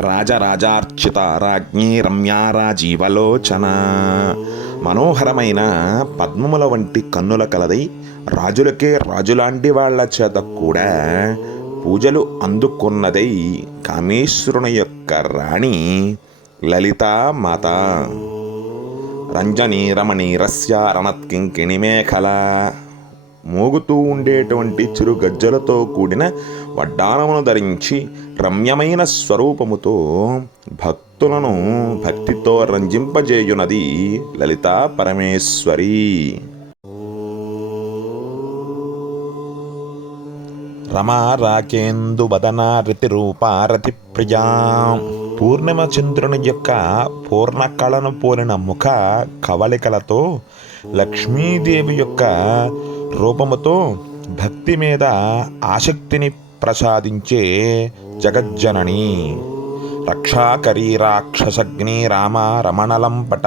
రాజరాజార్చిత రాజ్ఞి రమ్యా రాజీవలోచన. మనోహరమైన పద్మముల వంటి కన్నుల కలదై రాజులకే రాజులాంటి వాళ్ల చేత కూడా పూజలు అందుకున్నదై కామేశ్వరుని యొక్క రాణి లలితామాత. రంజని రమణి రస్య రణత్కింకిణి మేఖల. మోగుతూ ఉండేటువంటి చిరు గజ్జలతో కూడిన వడ్డానమును ధరించి రమ్యమైన స్వరూపముతో భక్తులను భక్తితో రంజింపజేయునది లలితా పరమేశ్వరి. రమా రాకేందు వదనా రతి రూపా రతి ప్రియా. పూర్ణిమ చంద్రుని యొక్క పూర్ణ కళను పోలిన ముఖ కవళికలతో లక్ష్మీదేవి యొక్క రూపముతో భక్తి మీద ఆసక్తిని ప్రసాదించే జగజ్జనని. రక్షాకరీ రాక్షసగ్ని రామ రమణలంపట.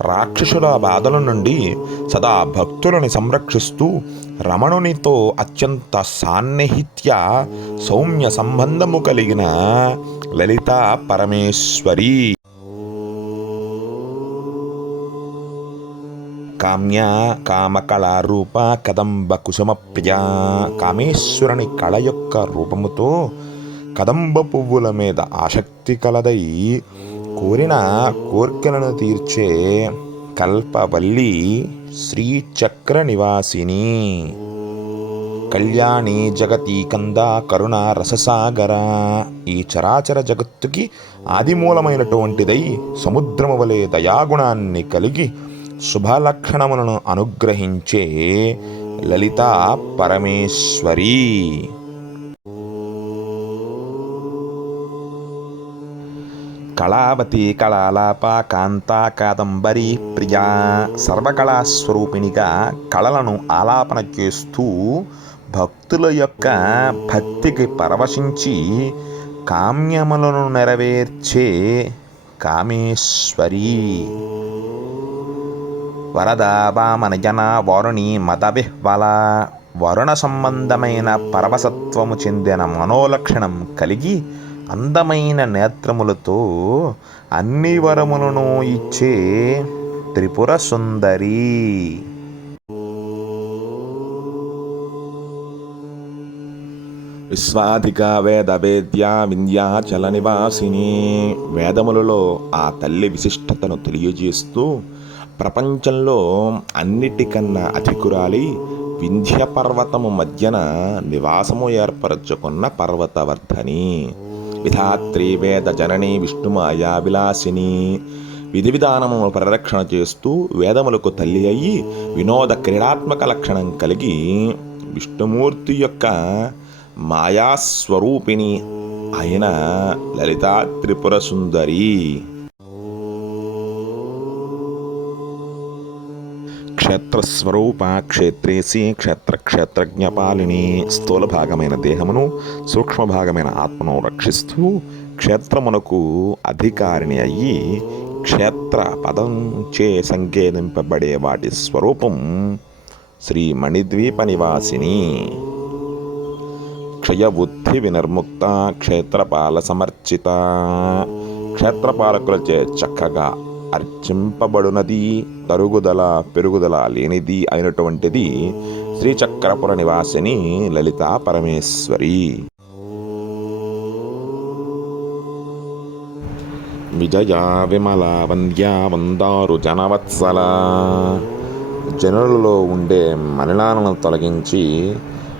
రాక్షసుల బాధల నుండి సదా భక్తులని సంరక్షిస్తూ రమణునితో అత్యంత సాన్నిహిత్య సౌమ్య సంబంధము కలిగిన లలితా పరమేశ్వరి. కామ్య కామకళారూప కదంబ కుసుమ ప్రియ. కామేశ్వరుని కళ యొక్క రూపముతో కదంబ పువ్వుల మీద ఆసక్తి కలదై కోరిన కోర్కెలను తీర్చే కల్పవల్లి శ్రీచక్ర నివాసిని. కళ్యాణి జగతి కంద కరుణ రససాగర. ఈ చరాచర జగత్తుకి ఆదిమూలమైనటువంటిదై సముద్రము వలె దయాగుణాన్ని కలిగి శుభలక్షణములను అనుగ్రహించే లలితా పరమేశ్వరి. కళావతి కళాలాప కాంత కాదంబరి ప్రియా. సర్వకళాస్వరూపిణిగా కళలను ఆలాపన చేస్తూ భక్తుల యొక్క భక్తికి పరవశించి కామ్యములను నెరవేర్చే కామేశ్వరి. వరద వామనయన వరుణి మదవిహ్వల. వరుణ సంబంధమైన పరవశత్వము చెందిన మనోలక్షణం కలిగి అందమైన నేత్రములతో అన్ని వరములను ఇచ్చే త్రిపుర సుందరి. విశ్వాధిక వేద వేద్య వింధ్యాచల నివాసిని. వేదములలో ఆ తల్లి విశిష్టతను తెలియజేస్తూ ప్రపంచంలో అన్నిటికన్నా అధికురాలి వింధ్య పర్వతము మధ్యన నివాసము ఏర్పరచుకున్న పర్వతవర్ధని. విధాత్రి వేద జనని విష్ణుమాయా విలాసిని. విధి విధానమును పరిరక్షణ చేస్తూ వేదములకు తల్లి అయ్యి వినోద క్రీడాత్మక లక్షణం కలిగి విష్ణుమూర్తి యొక్క మాయాస్వరూపిణి అయిన లలితా త్రిపుర సుందరి. క్షేత్రస్వరూప క్షేత్రేసి క్షేత్రజ్ఞపాలిని. స్థూల భాగమైన దేహమును సూక్ష్మ భాగమైన ఆత్మను రక్షిస్తూ క్షేత్రమునకు అధికారిని అయ్యి క్షేత్ర పదం చే సంకేతింపబడే వాటి స్వరూపం శ్రీ మణిద్వీప నివాసిని. క్షయబుద్ధి వినిర్ముక్త క్షేత్రపాల సమర్చిత. క్షేత్రపాలకులచే చక్కగా అర్చింపబడునది, తరుగుదల పెరుగుదల లేనిది అయినటువంటిది శ్రీచక్రపుర నివాసిని లలితా పరమేశ్వరి. విజయ విమల వంద్య వందారు జనవత్సల. జనులలో ఉండే మలినాలను తొలగించి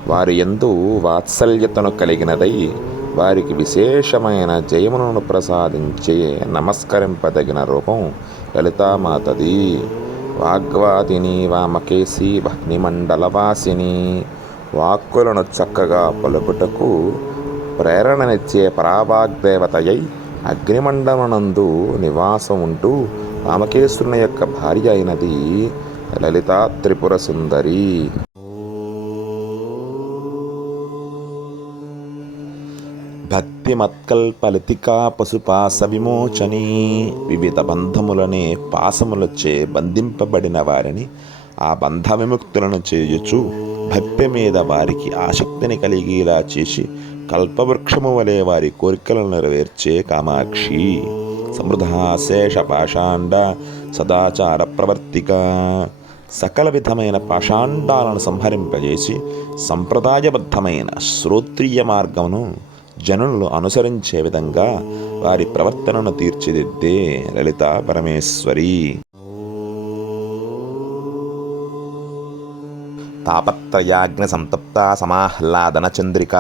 వారి యందు వాత్సల్యతను కలిగినదై వారికి విశేషమైన జయములను ప్రసాదించే నమస్కరింపదగిన రూపం లలితామాతది. వాగ్వాదిని వామకేశి వహ్నిమండలవాసిని. వాక్కులను చక్కగా పలుకుటకు ప్రేరణనిచ్చే పరావాగ్దేవతయై అగ్నిమండలనందు నివాసం ఉంటూ వామకేశ్వరుని యొక్క భార్య అయినది లలితా త్రిపుర సుందరి. భక్తి మత్కల్పలతికా పశుపాస విమోచని. వివిధ బంధములనే పాసములచే బంధింపబడిన వారిని ఆ బంధ విముక్తులను చేయుచు భక్తి మీద వారికి ఆసక్తిని కలిగేలా చేసి కల్పవృక్షము వలె వారి కోరికలను నెరవేర్చే కామాక్షి. సమృద్ధాశేష పాషాండ సదాచార ప్రవర్తిక. సకల విధమైన పాషాండాలను సంహరింపజేసి సంప్రదాయబద్ధమైన శ్రోత్రియ మార్గమును జనులు అనుసరించే విధంగా వారి ప్రవర్తనను తీర్చిదిద్దే లలితా పరమేశ్వరి. తాపత్రయాగ్ని సంతప్త సమాహ్లాదన చంద్రిక.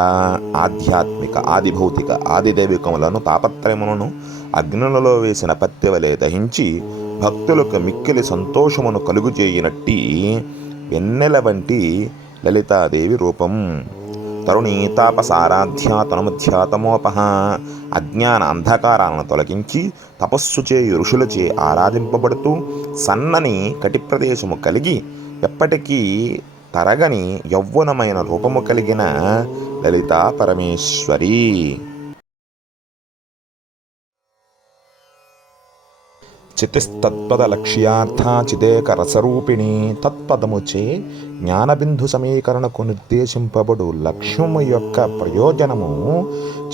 ఆధ్యాత్మిక ఆదిభౌతిక ఆదిదైవికములను తాపత్రయములను అగ్నులలో వేసిన పత్తి వలె దహించి భక్తులకు మిక్కిలి సంతోషమును కలుగుచేయినట్టి వెన్నెల వంటి లలితాదేవి రూపం. తరుణీతాపసారాధ్యా తనుమధ్యాతమోపహ. అజ్ఞాన అంధకారాలను తొలగించి తపస్సు చేయు ఋషులచే ఆరాధింపబడుతూ సన్నని కటి ప్రదేశము కలిగి ఎప్పటికీ తరగని యౌవనమైన రూపము కలిగిన లలితా పరమేశ్వరి. చితిస్తత్పదలక్ష్యార్థ చిదేక రసరూపిణి. తత్పదముచే జ్ఞానబిందు సమీకరణకు నిర్దేశింపబడు లక్ష్యము యొక్క ప్రయోజనము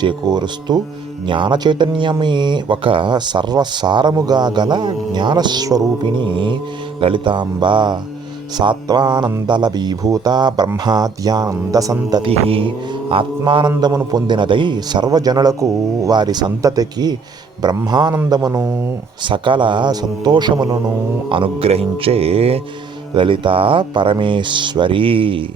చేకూరుస్తూ జ్ఞాన చైతన్యమే ఒక సర్వసారముగా గల జ్ఞానస్వరూపిణి లలితాంబ. సాత్వానందలభీభూత బ్రహ్మాద్యానంద సంతతి. ఆత్మానందమును పొందినదై సర్వజనులకు వారి సంతతికి బ్రహ్మానందమును సకల సంతోషములను అనుగ్రహించే లలితా పరమేశ్వరి.